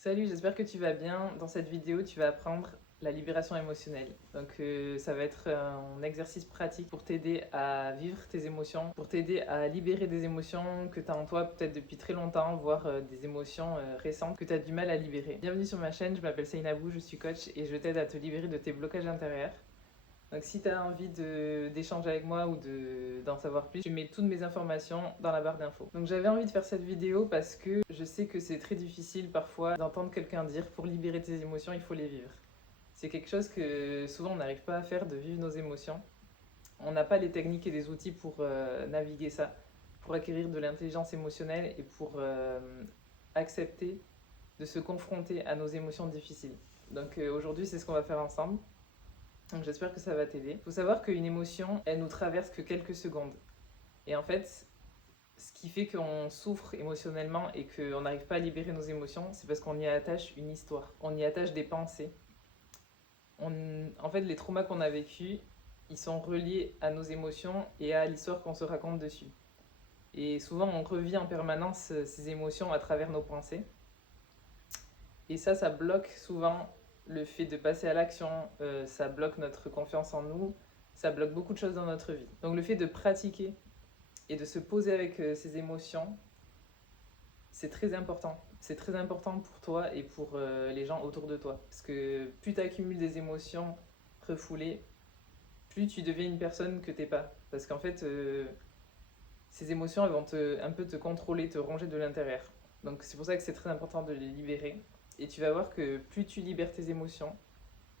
Salut, j'espère que tu vas bien. Dans cette vidéo, tu vas apprendre la libération émotionnelle. Ça va être un exercice pratique pour t'aider à vivre tes émotions, pour t'aider à libérer des émotions que tu as en toi peut-être depuis très longtemps, voire des émotions récentes que tu as du mal à libérer. Bienvenue sur ma chaîne, je m'appelle Seynabou, je suis coach et je t'aide à te libérer de tes blocages intérieurs. Donc si tu as envie d'échanger avec moi ou d'en savoir plus, je mets toutes mes informations dans la barre d'infos. Donc j'avais envie de faire cette vidéo parce que je sais que c'est très difficile parfois d'entendre quelqu'un dire pour libérer tes émotions, il faut les vivre. C'est quelque chose que souvent on n'arrive pas à faire, de vivre nos émotions. On n'a pas les techniques et les outils pour naviguer ça, pour acquérir de l'intelligence émotionnelle et pour accepter de se confronter à nos émotions difficiles. Aujourd'hui, c'est ce qu'on va faire ensemble. Donc j'espère que ça va t'aider. Il faut savoir qu'une émotion, elle nous traverse que quelques secondes. Et en fait, ce qui fait qu'on souffre émotionnellement et qu'on n'arrive pas à libérer nos émotions, c'est parce qu'on y attache une histoire. On y attache des pensées. En fait, les traumas qu'on a vécus, ils sont reliés à nos émotions et à l'histoire qu'on se raconte dessus. Et souvent, on revit en permanence ces émotions à travers nos pensées. Et ça bloque souvent le fait de passer à l'action, ça bloque notre confiance en nous, ça bloque beaucoup de choses dans notre vie. Donc le fait de pratiquer et de se poser avec ces émotions, c'est très important. C'est très important pour toi et pour les gens autour de toi. Parce que plus tu accumules des émotions refoulées, plus tu deviens une personne que t'es pas. Parce qu'en fait, ces émotions, elles vont un peu te contrôler, te ronger de l'intérieur. Donc c'est pour ça que c'est très important de les libérer. Et tu vas voir que plus tu libères tes émotions,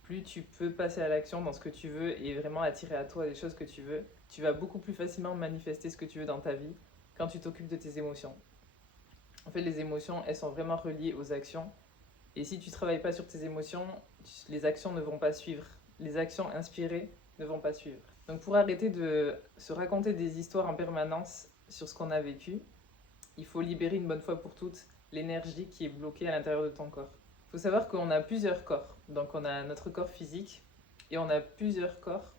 plus tu peux passer à l'action dans ce que tu veux et vraiment attirer à toi les choses que tu veux. Tu vas beaucoup plus facilement manifester ce que tu veux dans ta vie quand tu t'occupes de tes émotions. En fait, les émotions, elles sont vraiment reliées aux actions. Et si tu ne travailles pas sur tes émotions, les actions ne vont pas suivre. Les actions inspirées ne vont pas suivre. Donc pour arrêter de se raconter des histoires en permanence sur ce qu'on a vécu, il faut libérer une bonne fois pour toutes l'énergie qui est bloquée à l'intérieur de ton corps. Il faut savoir qu'on a plusieurs corps. Donc on a notre corps physique et on a plusieurs corps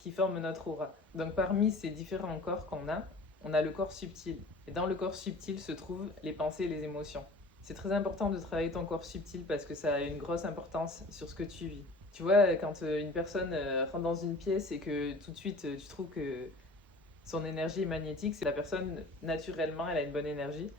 qui forment notre aura. Donc parmi ces différents corps qu'on a, on a le corps subtil. Et dans le corps subtil se trouvent les pensées et les émotions. C'est très important de travailler ton corps subtil parce que ça a une grosse importance sur ce que tu vis. Tu vois, quand une personne rentre dans une pièce et que tout de suite tu trouves que son énergie est magnétique, c'est la personne naturellement, elle a une bonne énergie.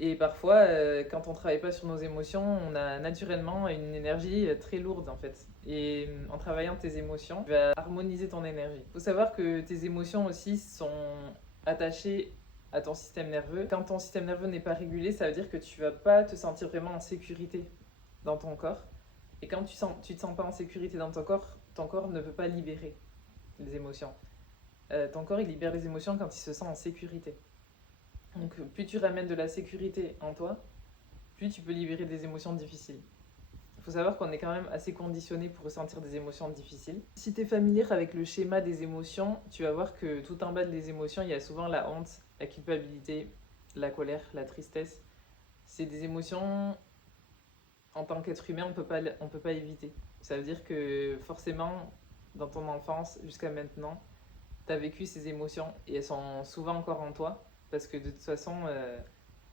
Et parfois, quand on ne travaille pas sur nos émotions, on a naturellement une énergie très lourde en fait. Et en travaillant tes émotions, tu vas harmoniser ton énergie. Il faut savoir que tes émotions aussi sont attachées à ton système nerveux. Quand ton système nerveux n'est pas régulé, ça veut dire que tu vas pas te sentir vraiment en sécurité dans ton corps. Et quand tu te sens pas en sécurité dans ton corps ne peut pas libérer les émotions. Ton corps, il libère les émotions quand il se sent en sécurité. Donc plus tu ramènes de la sécurité en toi, plus tu peux libérer des émotions difficiles. Il faut savoir qu'on est quand même assez conditionné pour ressentir des émotions difficiles. Si tu es familier avec le schéma des émotions, tu vas voir que tout en bas des émotions, il y a souvent la honte, la culpabilité, la colère, la tristesse. C'est des émotions, en tant qu'être humain, on peut pas éviter. Ça veut dire que forcément, dans ton enfance jusqu'à maintenant, tu as vécu ces émotions et elles sont souvent encore en toi parce que de toute façon,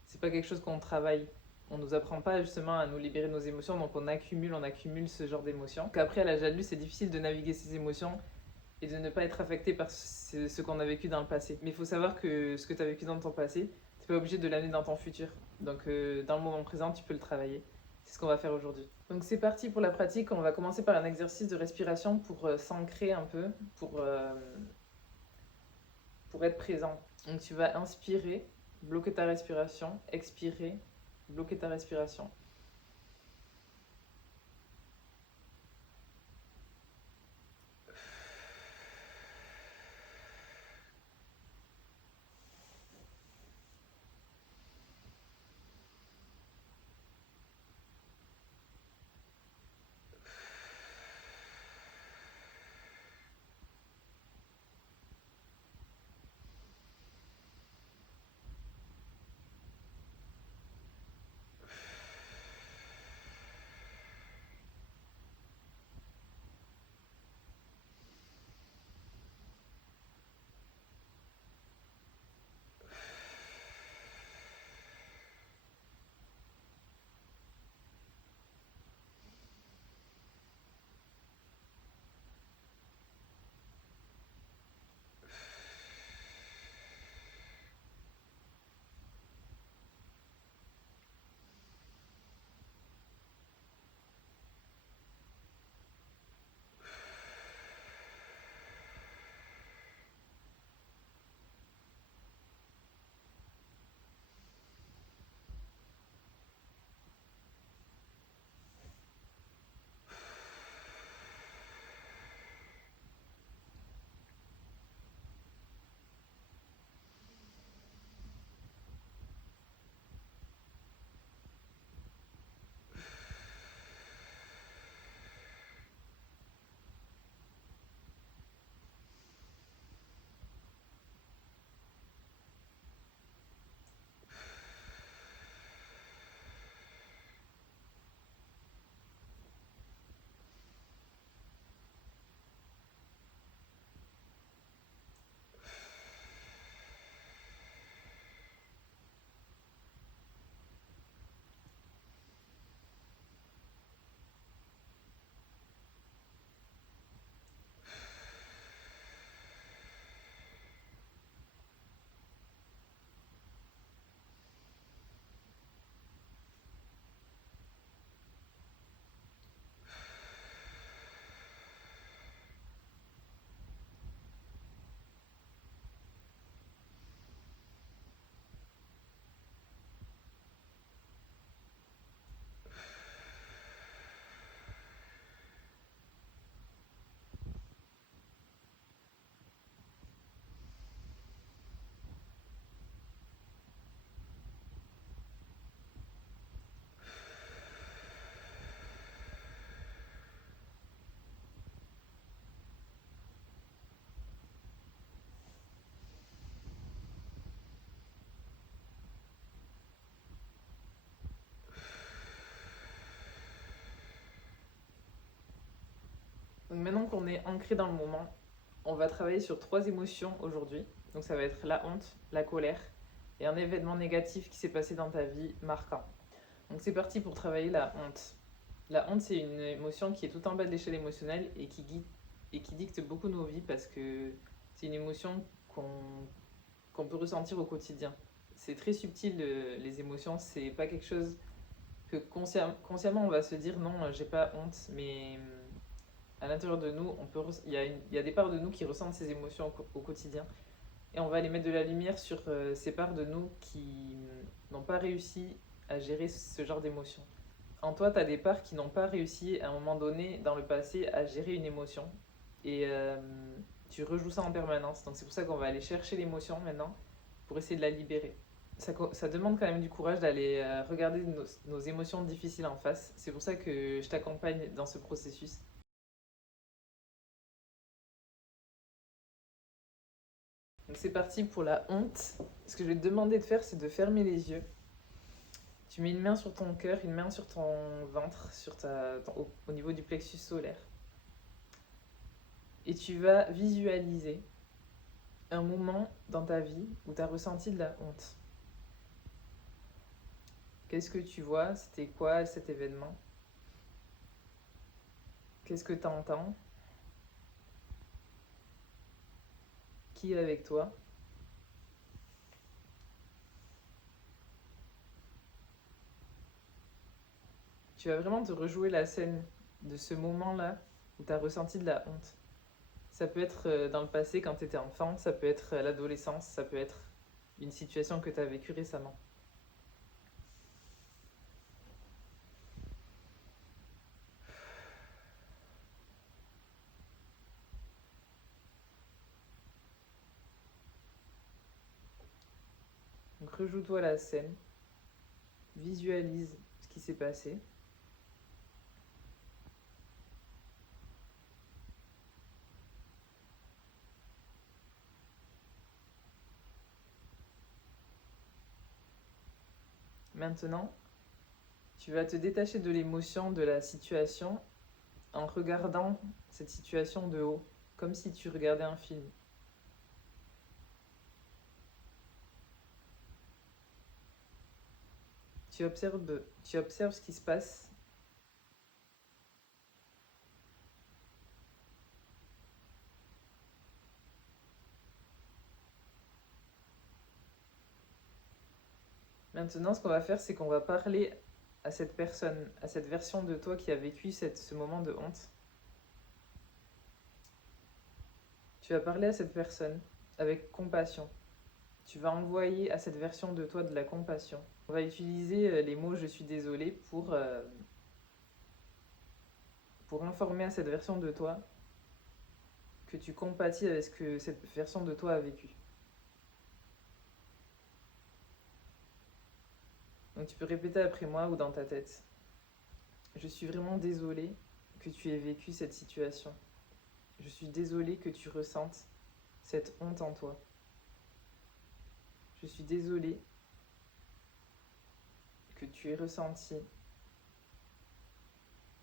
c'est pas quelque chose qu'on travaille. On nous apprend pas justement à nous libérer de nos émotions, donc on accumule ce genre d'émotions. Qu'après, à l'âge adulte, c'est difficile de naviguer ces émotions et de ne pas être affecté par ce qu'on a vécu dans le passé. Mais il faut savoir que ce que tu as vécu dans ton passé, tu n'es pas obligé de l'amener dans ton futur. Dans le moment présent, tu peux le travailler. C'est ce qu'on va faire aujourd'hui. Donc c'est parti pour la pratique. On va commencer par un exercice de respiration pour s'ancrer un peu, pour être présent. Donc tu vas inspirer, bloquer ta respiration, expirer, bloquer ta respiration. qu'on est ancré dans le moment, on va travailler sur 3 émotions aujourd'hui. Donc ça va être la honte, la colère et un événement négatif qui s'est passé dans ta vie marquant. Donc c'est parti pour travailler la honte. La honte, c'est une émotion qui est tout en bas de l'échelle émotionnelle et qui dicte beaucoup nos vies parce que c'est une émotion qu'on peut ressentir au quotidien. C'est très subtil, les émotions, c'est pas quelque chose que consciemment on va se dire non, j'ai pas honte, mais à l'intérieur de nous, il y a des parts de nous qui ressentent ces émotions au quotidien. Et on va aller mettre de la lumière sur ces parts de nous qui n'ont pas réussi à gérer ce genre d'émotions. En toi, tu as des parts qui n'ont pas réussi à un moment donné dans le passé à gérer une émotion. Et tu rejoues ça en permanence. Donc c'est pour ça qu'on va aller chercher l'émotion maintenant pour essayer de la libérer. Ça demande quand même du courage d'aller regarder nos émotions difficiles en face. C'est pour ça que je t'accompagne dans ce processus. Donc c'est parti pour la honte. Ce que je vais te demander de faire, c'est de fermer les yeux. Tu mets une main sur ton cœur, une main sur ton ventre, au niveau du plexus solaire. Et tu vas visualiser un moment dans ta vie où tu as ressenti de la honte. Qu'est-ce que tu vois? C'était quoi cet événement? Qu'est-ce que tu entends? Qui est avec toi? Tu vas vraiment te rejouer la scène de ce moment-là où tu as ressenti de la honte. Ça peut être dans le passé quand tu étais enfant, ça peut être à l'adolescence, ça peut être une situation que tu as vécue récemment. Donc rejoue-toi la scène, visualise ce qui s'est passé. Maintenant, tu vas te détacher de l'émotion, de la situation, en regardant cette situation de haut, comme si tu regardais un film. Tu observes ce qui se passe. Maintenant, ce qu'on va faire, c'est qu'on va parler à cette personne, à cette version de toi qui a vécu ce moment de honte. Tu vas parler à cette personne avec compassion. Tu vas envoyer à cette version de toi de la compassion. On va utiliser les mots je suis désolé pour informer à cette version de toi que tu compatis avec ce que cette version de toi a vécu. Donc tu peux répéter après moi ou dans ta tête. Je suis vraiment désolée que tu aies vécu cette situation. Je suis désolée que tu ressentes cette honte en toi. Je suis désolée que tu aies ressenti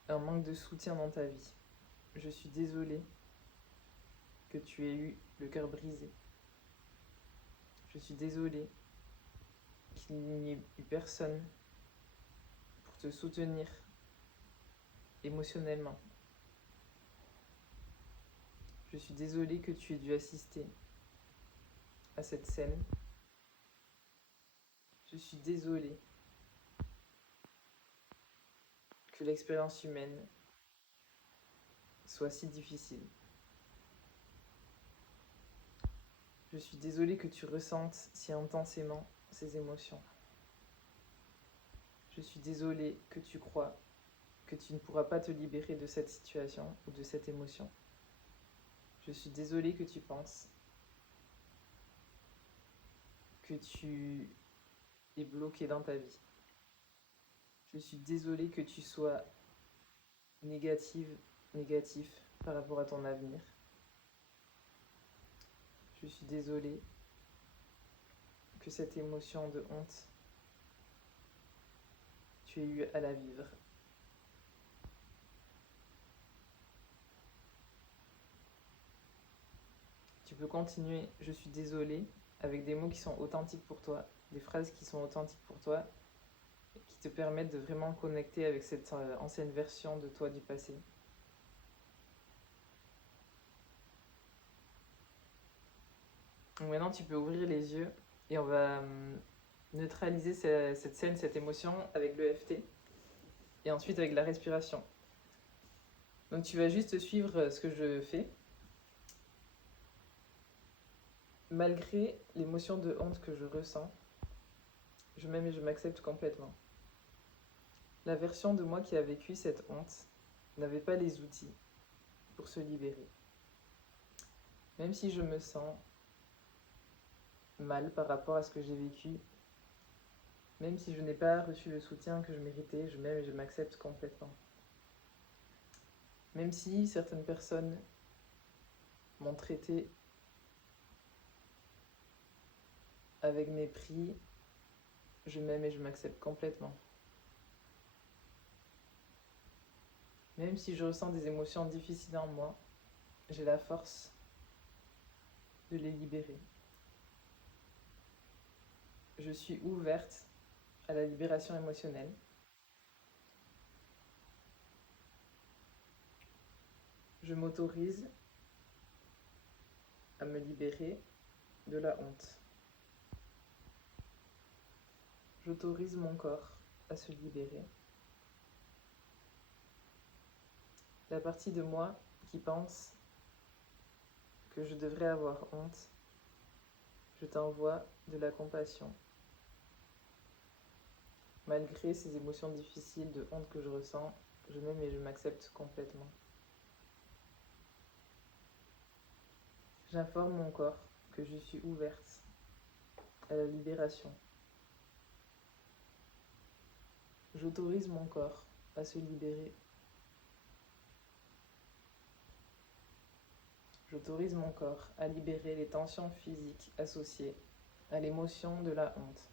un manque de soutien dans ta vie. Je suis désolée que tu aies eu le cœur brisé. Je suis désolée qu'il n'y ait eu personne pour te soutenir émotionnellement. Je suis désolée que tu aies dû assister à cette scène. Je suis désolée que l'expérience humaine soit si difficile. Je suis désolée que tu ressentes si intensément ces émotions. Je suis désolée que tu crois que tu ne pourras pas te libérer de cette situation ou de cette émotion. Je suis désolée que tu penses que tu es bloqué dans ta vie. Je suis désolée que tu sois négatif par rapport à ton avenir. Je suis désolée que cette émotion de honte, tu aies eu à la vivre. peux continuer, je suis désolée, avec des mots qui sont authentiques pour toi, des phrases qui sont authentiques pour toi, et qui te permettent de vraiment connecter avec cette ancienne version de toi du passé. Donc maintenant, tu peux ouvrir les yeux et on va neutraliser cette scène, cette émotion avec l'EFT et ensuite avec la respiration. Donc tu vas juste suivre ce que je fais. Malgré l'émotion de honte que je ressens, je m'aime et je m'accepte complètement. La version de moi qui a vécu cette honte n'avait pas les outils pour se libérer. Même si je me sens mal par rapport à ce que j'ai vécu, même si je n'ai pas reçu le soutien que je méritais, je m'aime et je m'accepte complètement. Même si certaines personnes m'ont traité avec mépris, je m'aime et je m'accepte complètement. Même si je ressens des émotions difficiles en moi, j'ai la force de les libérer. Je suis ouverte à la libération émotionnelle. Je m'autorise à me libérer de la honte. J'autorise mon corps à se libérer. La partie de moi qui pense que je devrais avoir honte, je t'envoie de la compassion. Malgré ces émotions difficiles de honte que je ressens, je m'aime et je m'accepte complètement. J'informe mon corps que je suis ouverte à la libération. J'autorise mon corps à se libérer. J'autorise mon corps à libérer les tensions physiques associées à l'émotion de la honte.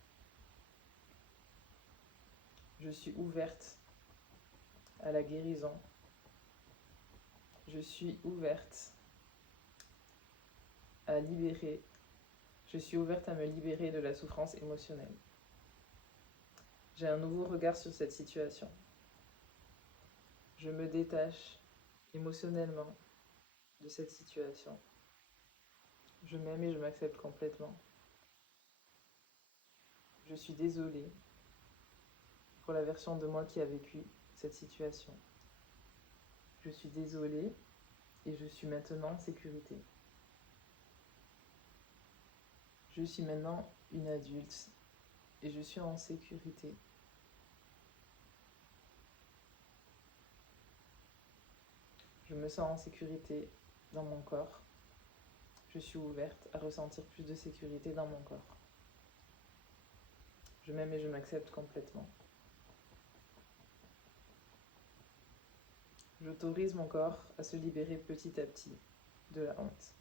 Je suis ouverte à la guérison. Je suis ouverte à libérer. Je suis ouverte à me libérer de la souffrance émotionnelle. J'ai un nouveau regard sur cette situation. Je me détache émotionnellement de cette situation. Je m'aime et je m'accepte complètement. Je suis désolée pour la version de moi qui a vécu cette situation. Je suis désolée et je suis maintenant en sécurité. Je suis maintenant une adulte et je suis en sécurité. Je me sens en sécurité dans mon corps. Je suis ouverte à ressentir plus de sécurité dans mon corps. Je m'aime et je m'accepte complètement. J'autorise mon corps à se libérer petit à petit de la honte.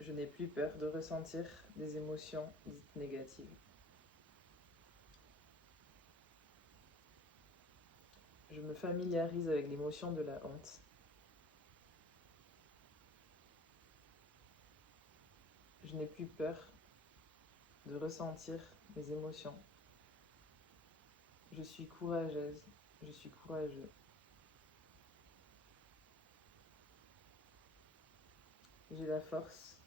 Je n'ai plus peur de ressentir des émotions dites négatives. Je me familiarise avec l'émotion de la honte. Je n'ai plus peur de ressentir mes émotions. Je suis courageuse, je suis courageux. J'ai la force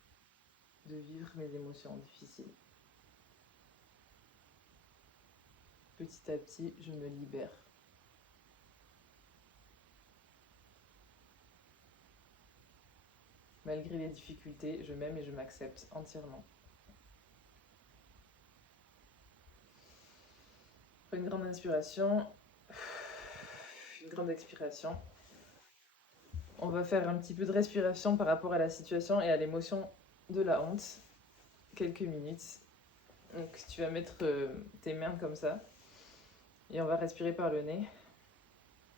de vivre mes émotions difficiles. Petit à petit, je me libère. Malgré les difficultés, je m'aime et je m'accepte entièrement. Prends une grande inspiration, une grande expiration. On va faire un petit peu de respiration par rapport à la situation et à l'émotion de la honte. Quelques minutes. Donc tu vas mettre tes mains comme ça et on va respirer par le nez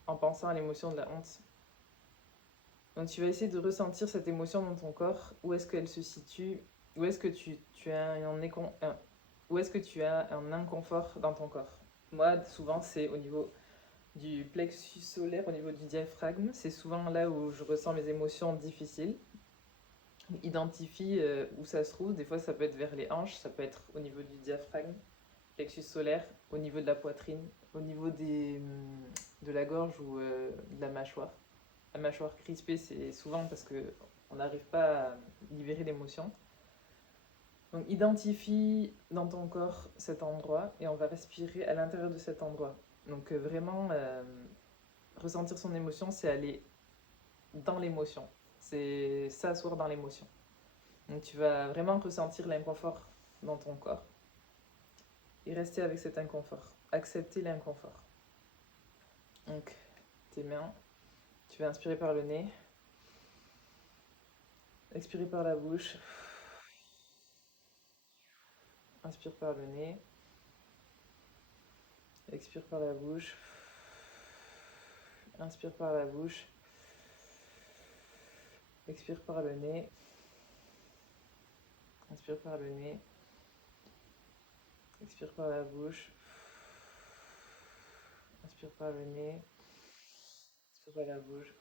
en pensant à l'émotion de la honte. Donc tu vas essayer de ressentir cette émotion dans ton corps. Où est-ce qu'elle se situe? Où est-ce que tu as où est-ce que tu as un inconfort dans ton corps? Moi, souvent, c'est au niveau du plexus solaire, au niveau du diaphragme. C'est souvent là où je ressens mes émotions difficiles. Identifie où ça se trouve. Des fois, ça peut être vers les hanches, ça peut être au niveau du diaphragme, plexus solaire, au niveau de la poitrine, au niveau de la gorge ou de la mâchoire. La mâchoire crispée, c'est souvent parce qu'on n'arrive pas à libérer l'émotion. Donc identifie dans ton corps cet endroit et on va respirer à l'intérieur de cet endroit. Donc vraiment, ressentir son émotion, c'est aller dans l'émotion. C'est s'asseoir dans l'émotion. Donc tu vas vraiment ressentir l'inconfort dans ton corps et rester avec cet inconfort. Accepter l'inconfort. Donc tes mains, tu vas inspirer par le nez, expirer par la bouche, inspire par le nez, expire par la bouche, inspire par la bouche, expire par le nez, inspire par le nez, expire par la bouche, inspire par le nez, expire par la bouche,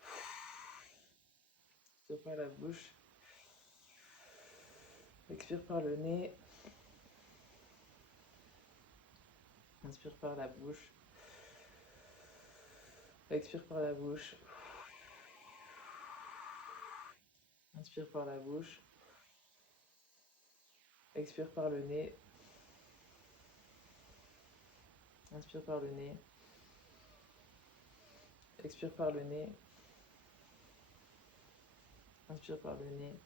expire par la bouche, expire par le nez, inspire par la bouche, expire par la bouche, inspire par la bouche, expire par le nez, inspire par le nez, expire par le nez, inspire par le nez,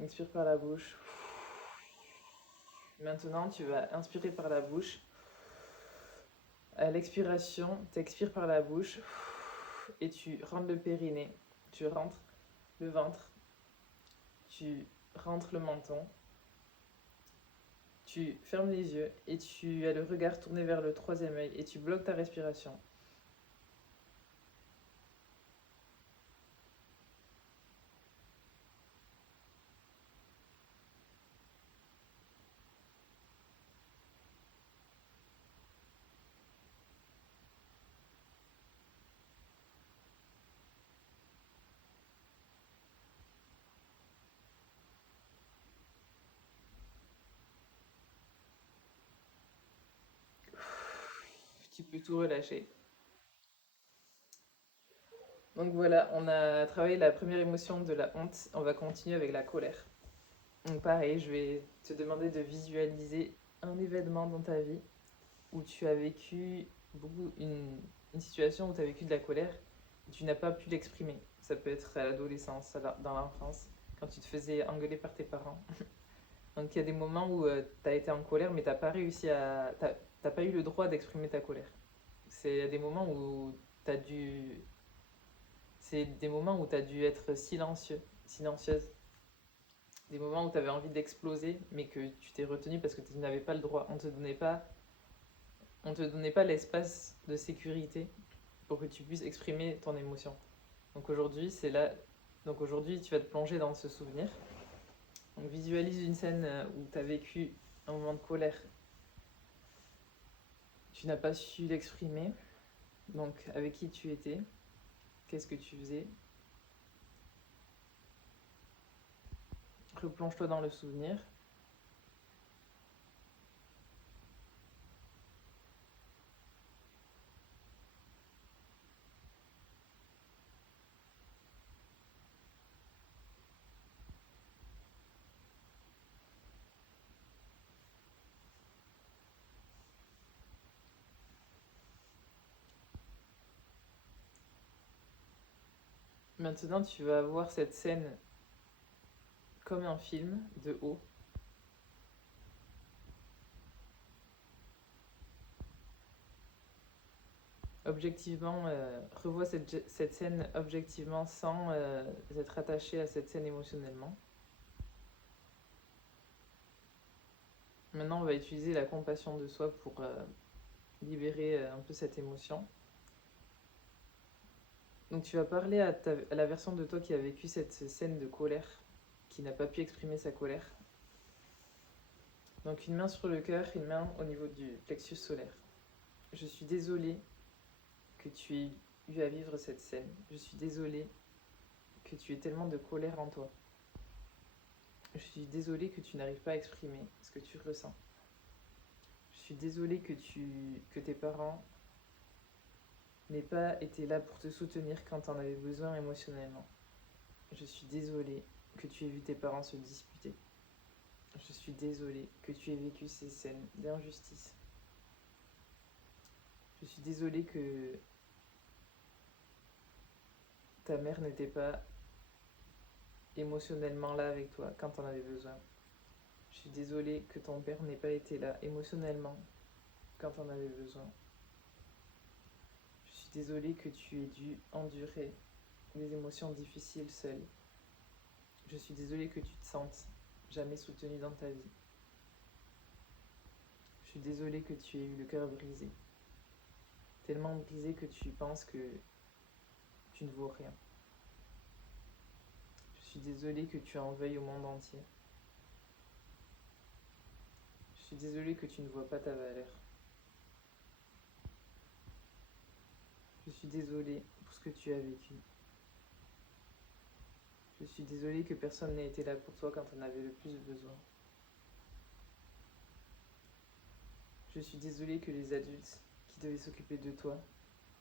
expire par la bouche. Maintenant, tu vas inspirer par la bouche. À l'expiration, tu expires par la bouche et tu rentres le périnée. Tu rentres le ventre, tu rentres le menton, tu fermes les yeux et tu as le regard tourné vers le troisième œil et tu bloques ta respiration. Tu peux tout relâcher. Donc voilà, on a travaillé la première émotion de la honte. On va continuer avec la colère. Donc pareil, je vais te demander de visualiser un événement dans ta vie où tu as vécu une situation où tu as vécu de la colère et tu n'as pas pu l'exprimer. Ça peut être à l'adolescence, dans l'enfance, quand tu te faisais engueuler par tes parents. Donc il y a des moments où tu as été en colère mais t'as pas réussi à... T'as pas eu le droit d'exprimer ta colère. C'est des moments où tu as dû... C'est des moments où tu as dû être silencieux, silencieuse. Des moments où tu avais envie d'exploser mais que tu t'es retenu parce que tu n'avais pas le droit. On te donnait pas l'espace de sécurité pour que tu puisses exprimer ton émotion. Donc aujourd'hui, c'est là. Donc aujourd'hui, tu vas te plonger dans ce souvenir. Donc visualise une scène où tu as vécu un moment de colère. Tu n'as pas su l'exprimer. Donc avec qui tu étais? Qu'est-ce que tu faisais? Replonge-toi dans le souvenir. Maintenant, tu vas voir cette scène comme un film de haut. Objectivement, revois cette scène objectivement sans être attaché à cette scène émotionnellement. Maintenant, on va utiliser la compassion de soi pour libérer un peu cette émotion. Donc tu vas parler à la version de toi qui a vécu cette scène de colère, qui n'a pas pu exprimer sa colère. Donc une main sur le cœur, une main au niveau du plexus solaire. Je suis désolée que tu aies eu à vivre cette scène. Je suis désolée que que tu aies tellement de colère en toi. Je suis désolée que tu n'arrives pas à exprimer ce que tu ressens. Je suis désolée que tes parents n'aient pas été là pour te soutenir quand tu en avais besoin émotionnellement. Je suis désolée que tu aies vu tes parents se disputer. Je suis désolée que tu aies vécu ces scènes d'injustice. Je suis désolée que ta mère n'était pas émotionnellement là avec toi quand tu en avais besoin. Je suis désolée que ton père n'ait pas été là émotionnellement quand tu en avais besoin. Je suis désolée que tu aies dû endurer des émotions difficiles seule. Je suis désolée que tu te sentes jamais soutenue dans ta vie. Je suis désolée que tu aies eu le cœur brisé. Tellement brisé que tu penses que tu ne vaux rien. Je suis désolée que tu en veuilles au monde entier. Je suis désolée que tu ne vois pas ta valeur. Je suis désolée pour ce que tu as vécu. Je suis désolée que personne n'ait été là pour toi quand on avait le plus besoin. Je suis désolée que les adultes qui devaient s'occuper de toi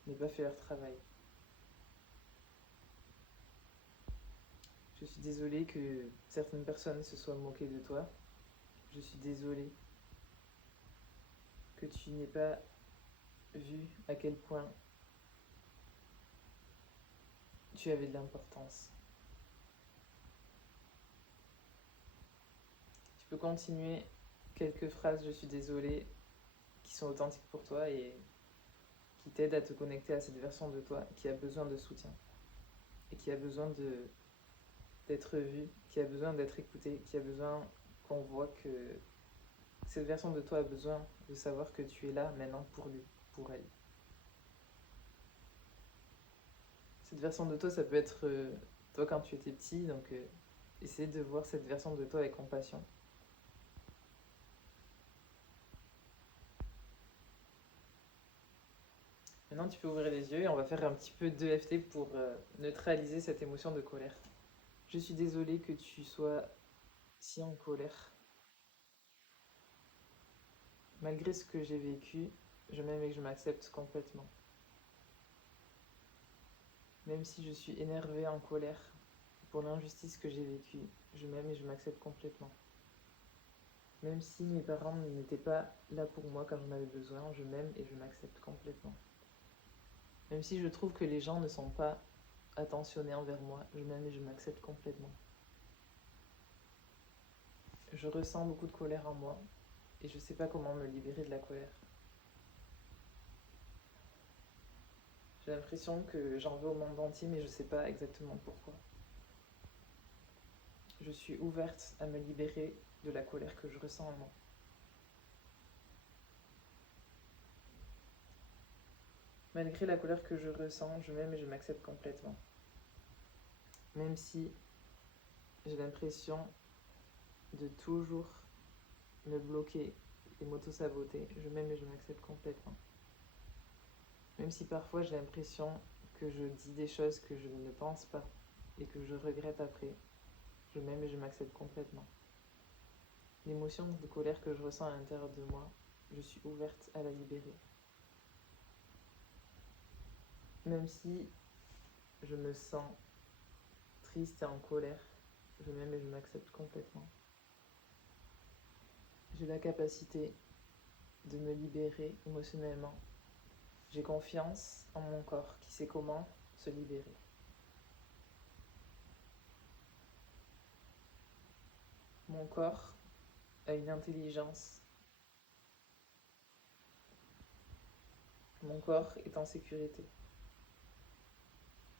n'aient pas fait leur travail. Je suis désolée que certaines personnes se soient moquées de toi. Je suis désolée que tu n'aies pas vu à quel point tu avais de l'importance. Tu peux continuer quelques phrases je suis désolée qui sont authentiques pour toi et qui t'aident à te connecter à cette version de toi qui a besoin de soutien et qui a besoin d'être vue, qui a besoin d'être écoutée, qui a besoin qu'on voit que cette version de toi a besoin de savoir que tu es là maintenant pour lui, pour elle. Cette version de toi, ça peut être toi quand tu étais petit, donc essayer de voir cette version de toi avec compassion. Maintenant, tu peux ouvrir les yeux et on va faire un petit peu d'EFT pour neutraliser cette émotion de colère. Je suis désolée que tu sois si en colère. Malgré ce que j'ai vécu, je m'aime et que je m'accepte complètement. Même si je suis énervée, en colère pour l'injustice que j'ai vécue, je m'aime et je m'accepte complètement. Même si mes parents n'étaient pas là pour moi quand j'en avais besoin, je m'aime et je m'accepte complètement. Même si je trouve que les gens ne sont pas attentionnés envers moi, je m'aime et je m'accepte complètement. Je ressens beaucoup de colère en moi et je ne sais pas comment me libérer de la colère. J'ai l'impression que j'en veux au monde entier, mais je ne sais pas exactement pourquoi. Je suis ouverte à me libérer de la colère que je ressens en moi. Malgré la colère que je ressens, je m'aime et je m'accepte complètement. Même si j'ai l'impression de toujours me bloquer et m'auto-saboter, je m'aime et je m'accepte complètement. Même si parfois j'ai l'impression que je dis des choses que je ne pense pas et que je regrette après, je m'aime et je m'accepte complètement. L'émotion de colère que je ressens à l'intérieur de moi, je suis ouverte à la libérer. Même si je me sens triste et en colère, je m'aime et je m'accepte complètement. J'ai la capacité de me libérer émotionnellement. J'ai confiance en mon corps qui sait comment se libérer. Mon corps a une intelligence. Mon corps est en sécurité.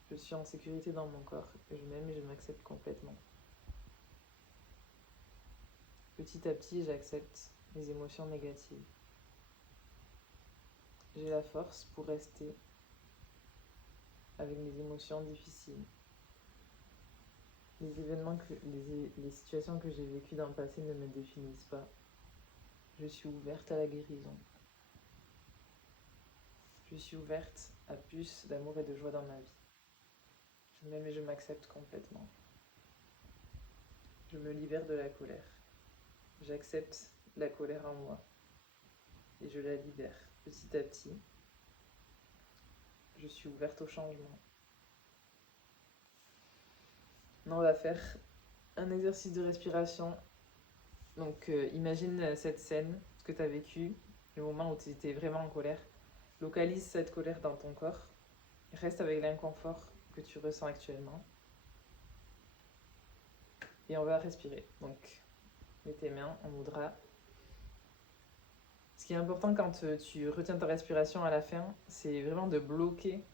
Je suis en sécurité dans mon corps et je m'aime et je m'accepte complètement. Petit à petit, j'accepte les émotions négatives. J'ai la force pour rester avec mes émotions difficiles. Les situations que j'ai vécues dans le passé ne me définissent pas. Je suis ouverte à la guérison. Je suis ouverte à plus d'amour et de joie dans ma vie. Même je m'accepte complètement. Je me libère de la colère. J'accepte la colère en moi et je la libère petit à petit. Je suis ouverte au changement. Maintenant, on va faire un exercice de respiration. Donc, imagine cette scène, ce que tu as vécu, le moment où tu étais vraiment en colère. Localise cette colère dans ton corps. Reste avec l'inconfort que tu ressens actuellement. Et on va respirer. Donc, mets tes mains en mudra. Ce qui est important quand tu retiens ta respiration à la fin, c'est vraiment de bloquer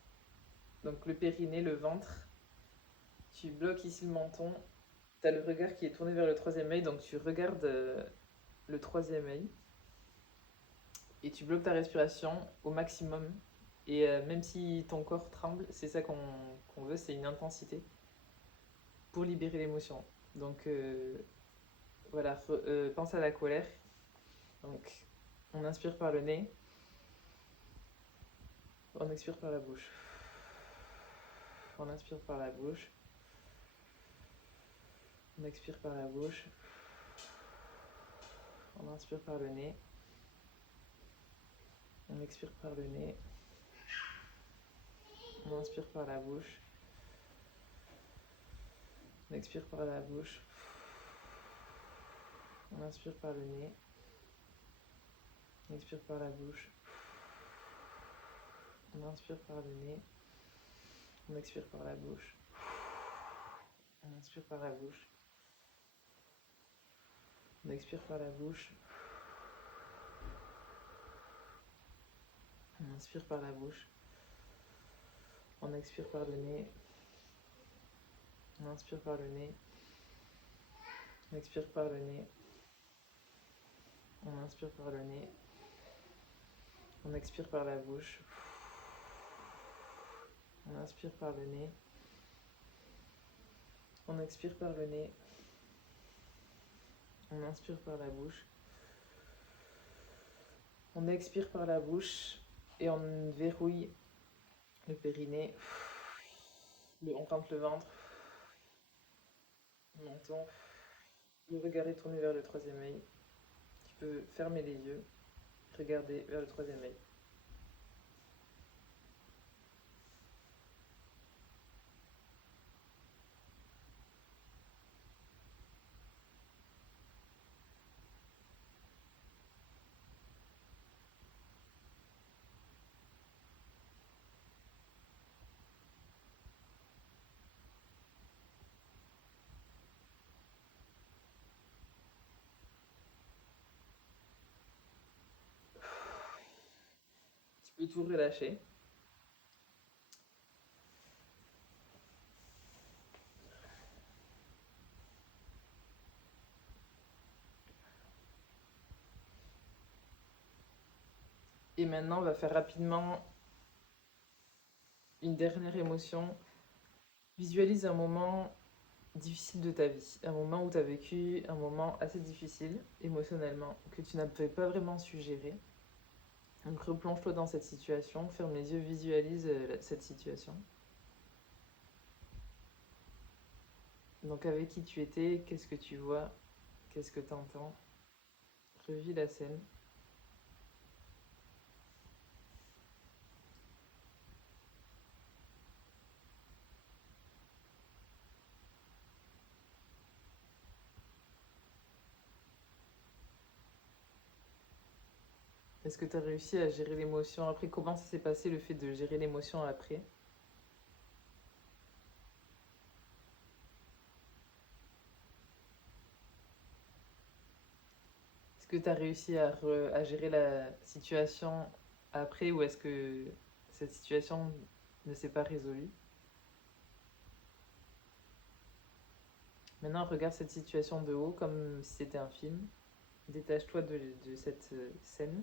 donc le périnée, le ventre. Tu bloques ici le menton. Tu as le regard qui est tourné vers le troisième œil, donc tu regardes le troisième œil. Et tu bloques ta respiration au maximum. Et même si ton corps tremble, c'est ça qu'on veut, c'est une intensité pour libérer l'émotion. Donc voilà, pense à la colère. Donc on inspire par le nez, on expire par la bouche. On inspire par la bouche, on expire par la bouche, on inspire par le nez, on expire par le nez, on inspire par la bouche, on expire par la bouche, on inspire par le nez, on expire par la bouche, on inspire par le nez, on expire par la bouche, on inspire par la bouche, on expire par la bouche, on inspire par la bouche, on expire par le nez, on inspire par le nez, on expire par le nez, on inspire par le nez, on expire par la bouche, on inspire par le nez, on expire par le nez, on inspire par la bouche, on expire par la bouche et on verrouille le périnée, on rentre le ventre, on entend, le regard est tourné vers le troisième œil. Tu peux fermer les yeux, regarder vers le troisième œil. Tu peux tout relâcher. Et maintenant, on va faire rapidement une dernière émotion. Visualise un moment difficile de ta vie, un moment où tu as vécu un moment assez difficile émotionnellement, que tu n'avais pas vraiment su gérer. Donc replonge-toi dans cette situation, ferme les yeux, visualise cette situation. Donc avec qui tu étais, qu'est-ce que tu vois, qu'est-ce que tu entends. Revis la scène. Est-ce que tu as réussi à gérer l'émotion après? Comment ça s'est passé le fait de gérer l'émotion après? Est-ce que tu as réussi à gérer la situation après ou est-ce que cette situation ne s'est pas résolue? Maintenant, regarde cette situation de haut comme si c'était un film. Détache-toi de cette scène.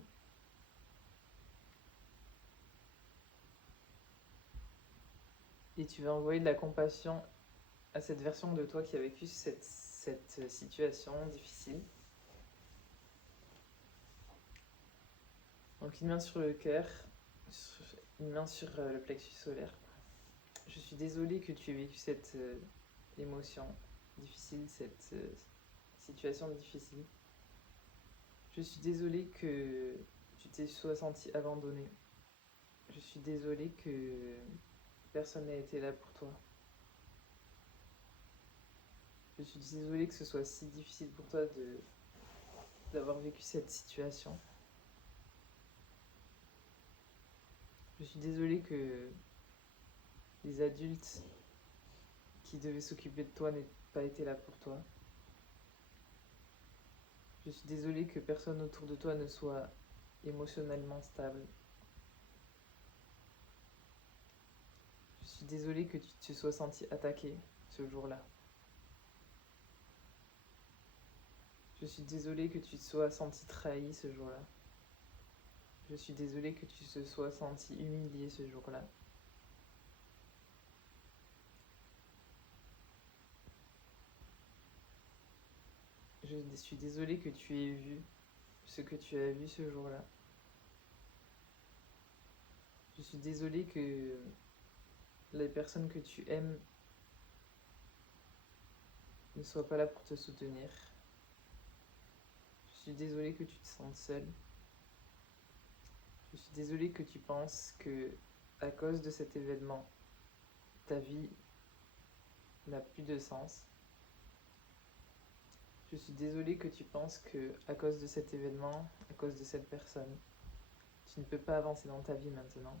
Et tu vas envoyer de la compassion à cette version de toi qui a vécu cette situation difficile. Donc une main sur le cœur, une main sur le plexus solaire. Je suis désolée que tu aies vécu cette émotion difficile, cette situation difficile. Je suis désolée que tu t'es soit senti abandonnée. Je suis désolée que personne n'a été là pour toi. Je suis désolée que ce soit si difficile pour toi d'avoir vécu cette situation. Je suis désolée que les adultes qui devaient s'occuper de toi n'aient pas été là pour toi. Je suis désolée que personne autour de toi ne soit émotionnellement stable. Je suis désolée que tu te sois senti attaqué ce jour-là. Je suis désolée que tu te sois senti trahi ce jour-là. Je suis désolée que tu te sois senti humilié ce jour-là. Je suis désolée que tu aies vu ce que tu as vu ce jour-là. Je suis désolée que les personnes que tu aimes ne soient pas là pour te soutenir. Je suis désolée que tu te sentes seule. Je suis désolée que tu penses que, à cause de cet événement, ta vie n'a plus de sens. Je suis désolée que tu penses que, à cause de cet événement, à cause de cette personne, tu ne peux pas avancer dans ta vie maintenant.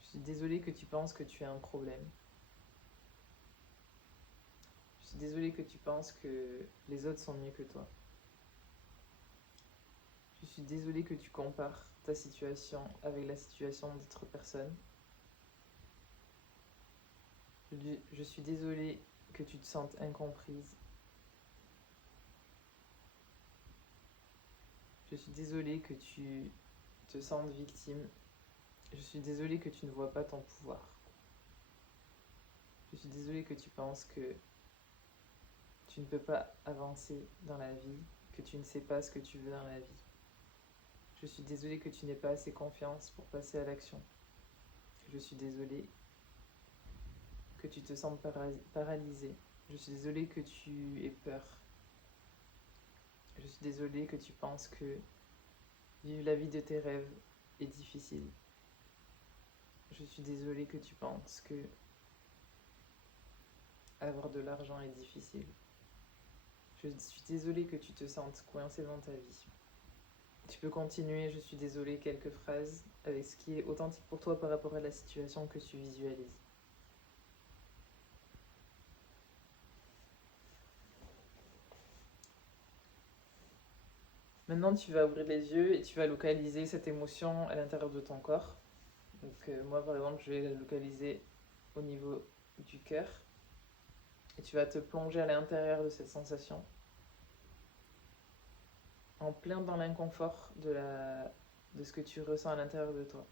Je suis désolée que tu penses que tu as un problème. Je suis désolée que tu penses que les autres sont mieux que toi. Je suis désolée que tu compares ta situation avec la situation d'autres personnes. Je suis désolée que tu te sentes incomprise. Je suis désolée que tu te sentes victime. Je suis désolée que tu ne vois pas ton pouvoir. Je suis désolée que tu penses que tu ne peux pas avancer dans la vie, que tu ne sais pas ce que tu veux dans la vie. Je suis désolée que tu n'aies pas assez confiance pour passer à l'action. Je suis désolée que tu te sentes paralysée. Je suis désolée que tu aies peur. Je suis désolée que tu penses que vivre la vie de tes rêves est difficile. Je suis désolée que tu penses que avoir de l'argent est difficile. Je suis désolée que tu te sentes coincée dans ta vie. Tu peux continuer, je suis désolée, quelques phrases avec ce qui est authentique pour toi par rapport à la situation que tu visualises. Maintenant, tu vas ouvrir les yeux et tu vas localiser cette émotion à l'intérieur de ton corps. Donc moi, par exemple, je vais la localiser au niveau du cœur. Et tu vas te plonger à l'intérieur de cette sensation, en plein dans l'inconfort de ce que tu ressens à l'intérieur de toi.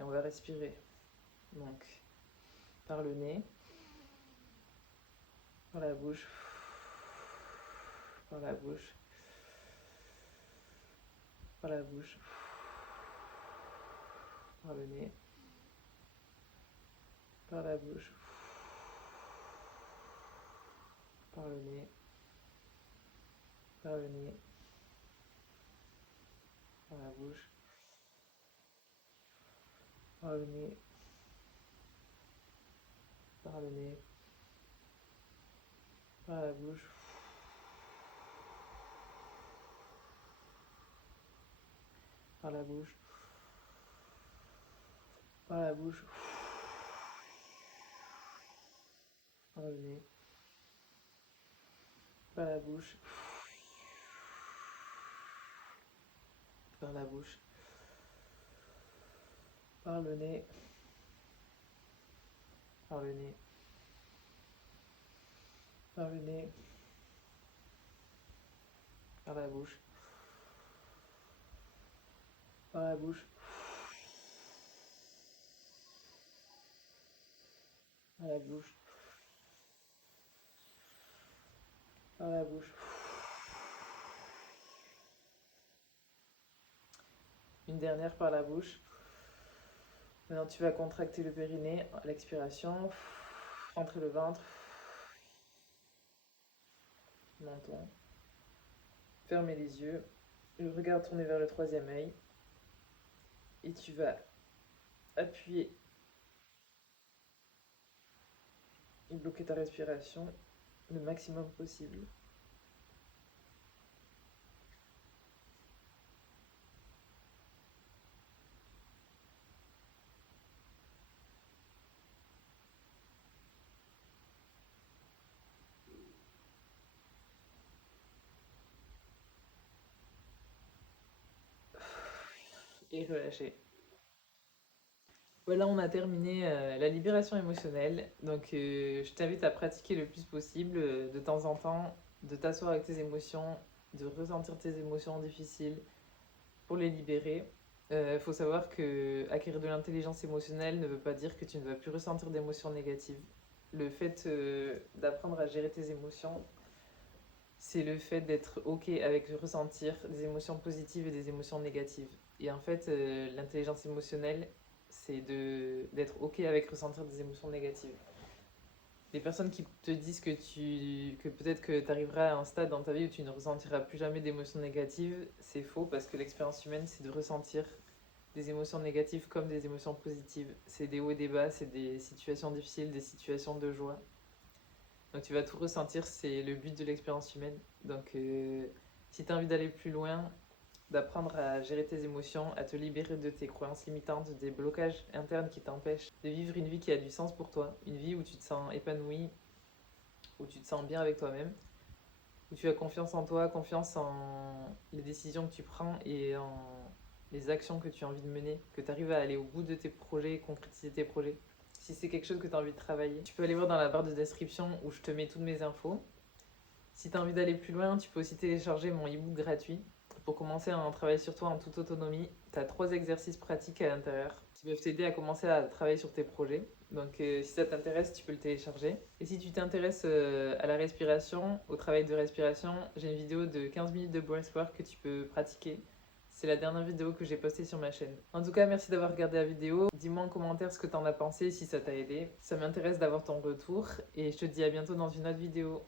Et on va respirer. Donc, par le nez, par la bouche, par la bouche, par la bouche, par le nez, par la bouche, par le nez, par le nez, par la bouche, par le nez, par le nez, par la bouche, par la bouche, par la bouche, par le nez, par la bouche, par la bouche, par le nez, par le nez, par le nez, par la bouche, par la bouche, par la bouche, par la bouche. Une dernière par la bouche. Maintenant, tu vas contracter le périnée à l'expiration, rentrer le ventre, menton, fermer les yeux, le regard tourné vers le troisième œil, et tu vas appuyer et bloquer ta respiration le maximum possible. Et relâcher. Voilà, on a terminé la libération émotionnelle. Donc, je t'invite à pratiquer le plus possible, de temps en temps, de t'asseoir avec tes émotions, de ressentir tes émotions difficiles pour les libérer. Il faut savoir que acquérir de l'intelligence émotionnelle ne veut pas dire que tu ne vas plus ressentir d'émotions négatives. Le fait d'apprendre à gérer tes émotions, c'est le fait d'être OK avec ressentir des émotions positives et des émotions négatives. Et en fait, l'intelligence émotionnelle, c'est d'être OK avec ressentir des émotions négatives. Les personnes qui te disent que peut-être que tu arriveras à un stade dans ta vie où tu ne ressentiras plus jamais d'émotions négatives, c'est faux parce que l'expérience humaine, c'est de ressentir des émotions négatives comme des émotions positives. C'est des hauts et des bas, c'est des situations difficiles, des situations de joie. Donc tu vas tout ressentir, c'est le but de l'expérience humaine. Donc si tu as envie d'aller plus loin, d'apprendre à gérer tes émotions, à te libérer de tes croyances limitantes, des blocages internes qui t'empêchent de vivre une vie qui a du sens pour toi, une vie où tu te sens épanoui, où tu te sens bien avec toi-même, où tu as confiance en toi, confiance en les décisions que tu prends et en les actions que tu as envie de mener, que tu arrives à aller au bout de tes projets, concrétiser tes projets. Si c'est quelque chose que tu as envie de travailler, tu peux aller voir dans la barre de description où je te mets toutes mes infos. Si tu as envie d'aller plus loin, tu peux aussi télécharger mon e-book gratuit pour commencer à travailler sur toi en toute autonomie. Tu as 3 exercices pratiques à l'intérieur qui peuvent t'aider à commencer à travailler sur tes projets. Donc si ça t'intéresse, tu peux le télécharger. Et si tu t'intéresses à la respiration, au travail de respiration, j'ai une vidéo de 15 minutes de breathwork que tu peux pratiquer. C'est la dernière vidéo que j'ai postée sur ma chaîne. En tout cas, merci d'avoir regardé la vidéo. Dis-moi en commentaire ce que t'en as pensé, si ça t'a aidé. Ça m'intéresse d'avoir ton retour. Et je te dis à bientôt dans une autre vidéo.